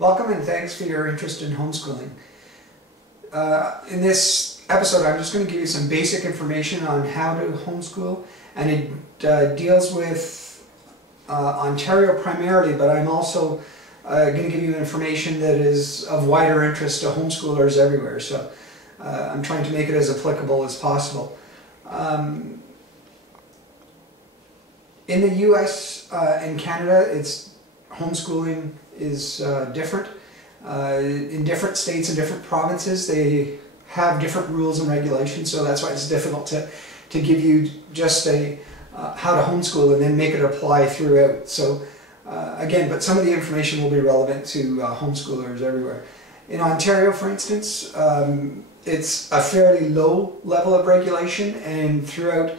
Welcome and thanks for your interest in homeschooling. In this episode, I'm just going to give you some basic information on how to homeschool, and it deals with Ontario primarily, but I'm also going to give you information that is of wider interest to homeschoolers everywhere. So I'm trying to make it as applicable as possible. In the US and Canada, homeschooling is different. In different states and different provinces, they have different rules and regulations, so that's why it's difficult to give you just a how to homeschool and then make it apply throughout. So again, but some of the information will be relevant to homeschoolers everywhere. In Ontario, for instance, it's a fairly low level of regulation, and throughout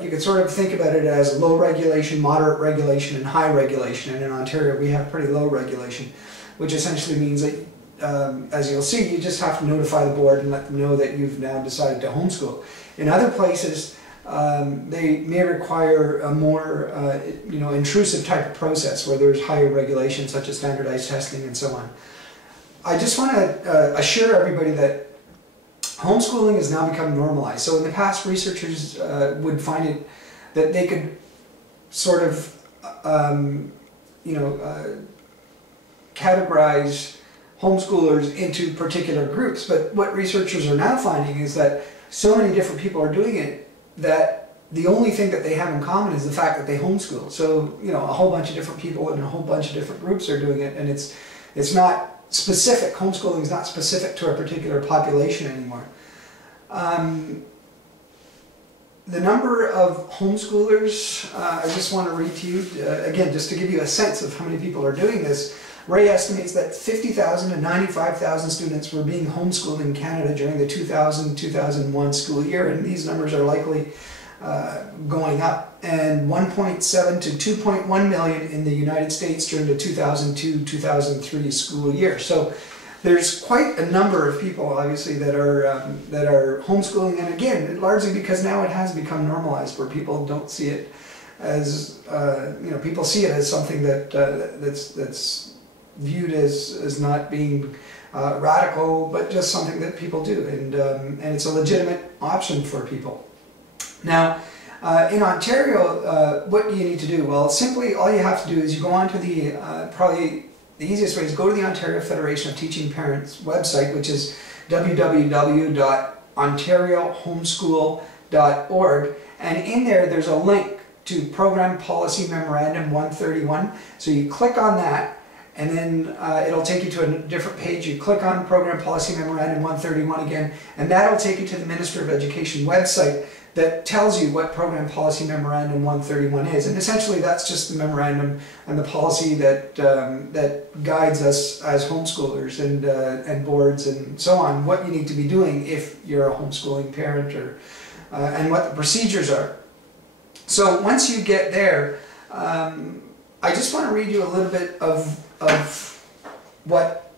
you can sort of think about it as low regulation, moderate regulation, and high regulation. And in Ontario, we have pretty low regulation, which essentially means that, as you'll see, you just have to notify the board and let them know that you've now decided to homeschool. In other places, they may require a more intrusive type of process where there's higher regulations such as standardized testing and so on. I just want to assure everybody that homeschooling has now become normalized. So in the past, researchers would find it that they could sort of categorize homeschoolers into particular groups. But what researchers are now finding is that so many different people are doing it that the only thing that they have in common is the fact that they homeschool. So a whole bunch of different people and a whole bunch of different groups are doing it, and it's not specific. Homeschooling is not specific to a particular population anymore. The number of homeschoolers, I just want to read to you, again, just to give you a sense of how many people are doing this. Ray estimates that 50,000 to 95,000 students were being homeschooled in Canada during the 2000-2001 school year, and these numbers are likely going up, and 1.7 to 2.1 million in the United States during the 2002-2003 school year. So there's quite a number of people, obviously, that are homeschooling, and again, largely because now it has become normalized, where people don't see it as people see it as something that's viewed as not being radical, but just something that people do, and it's a legitimate option for people. Now, in Ontario, what do you need to do? Well, simply all you have to do is you go on to the, probably the easiest way is go to the Ontario Federation of Teaching Parents website, which is www.ontariohomeschool.org, and in there's a link to Program Policy Memorandum 131. So you click on that, and then it'll take you to a different page. You click on Program Policy Memorandum 131 again, and that'll take you to the Minister of Education website that tells you what Program Policy Memorandum 131 is. And essentially that's just the memorandum and the policy that guides us as homeschoolers and boards and so on, what you need to be doing if you're a homeschooling parent, or and what the procedures are. So once you get there, I just want to read you a little bit of what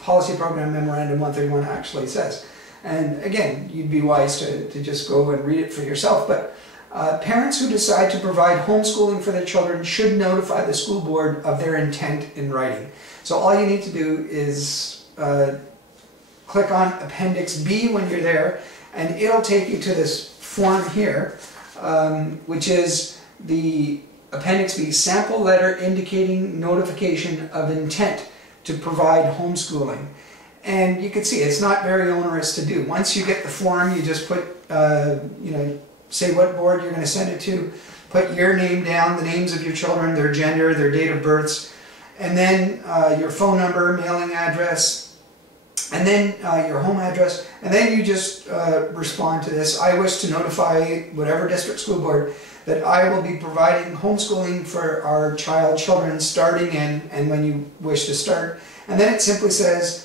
Policy Program Memorandum 131 actually says. And again, you'd be wise to just go and read it for yourself. But parents who decide to provide homeschooling for their children should notify the school board of their intent in writing. So all you need to do is click on Appendix B when you're there, and it'll take you to this form here, which is the Appendix B, sample letter indicating notification of intent to provide homeschooling. And you can see it's not very onerous to do. Once you get the form, you just put, say what board you're going to send it to, put your name down, the names of your children, their gender, their date of births, and then your phone number, mailing address, and then your home address, and then you just respond to this. I wish to notify whatever district school board that I will be providing homeschooling for our children starting in, and when you wish to start. And then it simply says,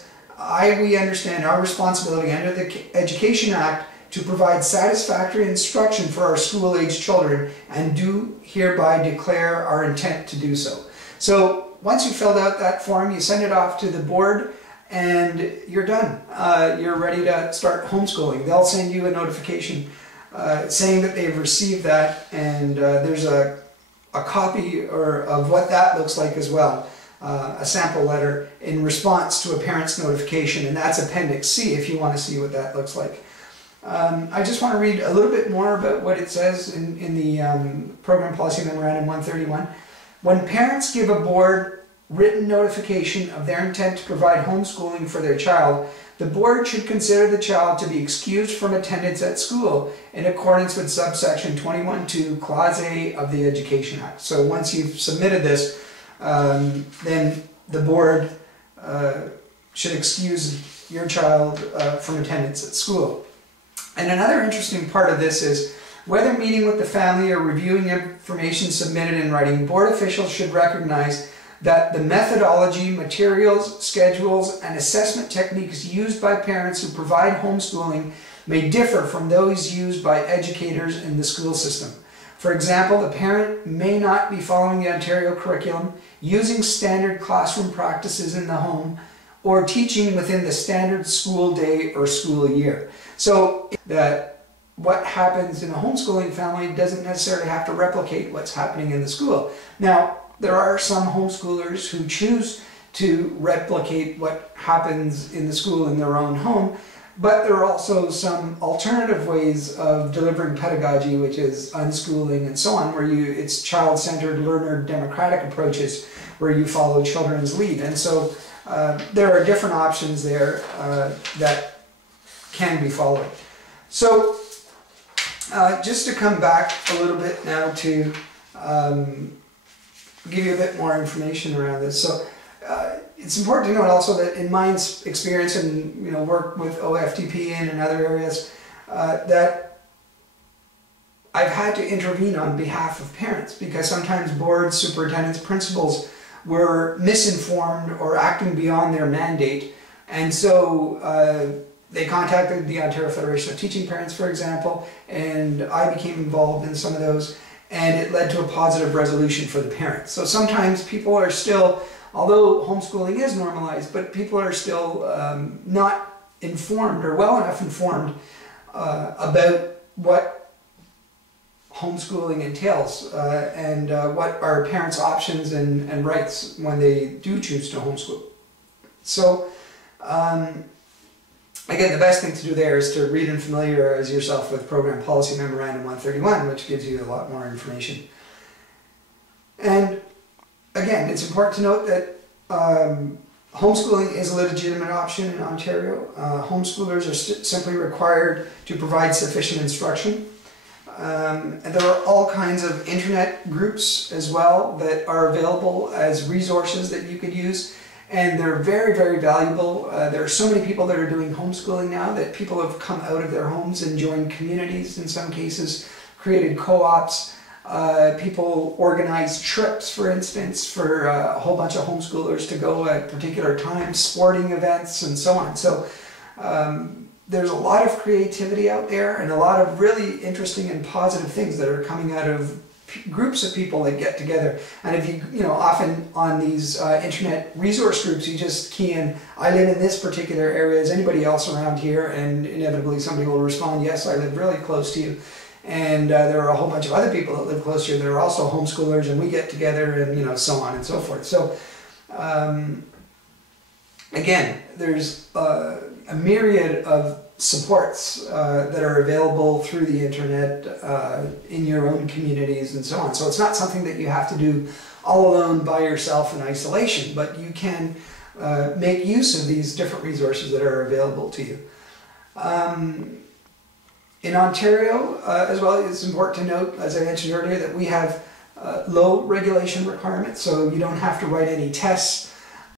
we understand our responsibility under the Education Act to provide satisfactory instruction for our school-age children, and do hereby declare our intent to do so. So once you've filled out that form, you send it off to the board, and you're done. You're ready to start homeschooling. They'll send you a notification saying that they've received that, and there's a copy of what that looks like as well. a sample letter in response to a parent's notification, and that's Appendix C if you want to see what that looks like. I just want to read a little bit more about what it says in the Program Policy Memorandum 131. When parents give a board written notification of their intent to provide homeschooling for their child, the board should consider the child to be excused from attendance at school in accordance with subsection 21(2) Clause A of the Education Act. So once you've submitted this, then the board should excuse your child from attendance at school. And another interesting part of this is, whether meeting with the family or reviewing information submitted in writing, board officials should recognize that the methodology, materials, schedules, and assessment techniques used by parents who provide homeschooling may differ from those used by educators in the school system. For example, the parent may not be following the Ontario curriculum, using standard classroom practices in the home, or teaching within the standard school day or school year. So that what happens in a homeschooling family doesn't necessarily have to replicate what's happening in the school. Now, there are some homeschoolers who choose to replicate what happens in the school in their own home, but there are also some alternative ways of delivering pedagogy, which is unschooling and so on, where it's child-centered, learner, democratic approaches where you follow children's lead. And so there are different options there that can be followed. So just to come back a little bit now to give you a bit more information around this. So it's important to note also that in my experience and work with OFTP and in other areas, that I've had to intervene on behalf of parents, because sometimes boards, superintendents, principals were misinformed or acting beyond their mandate, and so they contacted the Ontario Federation of Teaching Parents, for example, and I became involved in some of those, and it led to a positive resolution for the parents. So sometimes people are still, although homeschooling is normalized, but people are still not informed or well enough informed about what homeschooling entails and what are parents' options and rights when they do choose to homeschool. So again, the best thing to do there is to read and familiarize yourself with Program Policy Memorandum 131, which gives you a lot more information. And again, it's important to note that homeschooling is a legitimate option in Ontario. Homeschoolers are simply required to provide sufficient instruction. And there are all kinds of internet groups as well that are available as resources that you could use. And they're very, very valuable. There are so many people that are doing homeschooling now that people have come out of their homes and joined communities in some cases, created co-ops. People organize trips, for instance, for a whole bunch of homeschoolers to go at particular times, sporting events, and so on. So there's a lot of creativity out there and a lot of really interesting and positive things that are coming out of groups of people that get together. And if you often on these internet resource groups, you just key in, I live in this particular area, is anybody else around here? And inevitably somebody will respond, yes, I live really close to you. And there are a whole bunch of other people that live close to you that are also homeschoolers, and we get together and so on and so forth. So again, there's a myriad of supports that are available through the internet in your own communities and so on. So it's not something that you have to do all alone by yourself in isolation, but you can make use of these different resources that are available to you. In Ontario as well, it's important to note, as I mentioned earlier, that we have low regulation requirements, so you don't have to write any tests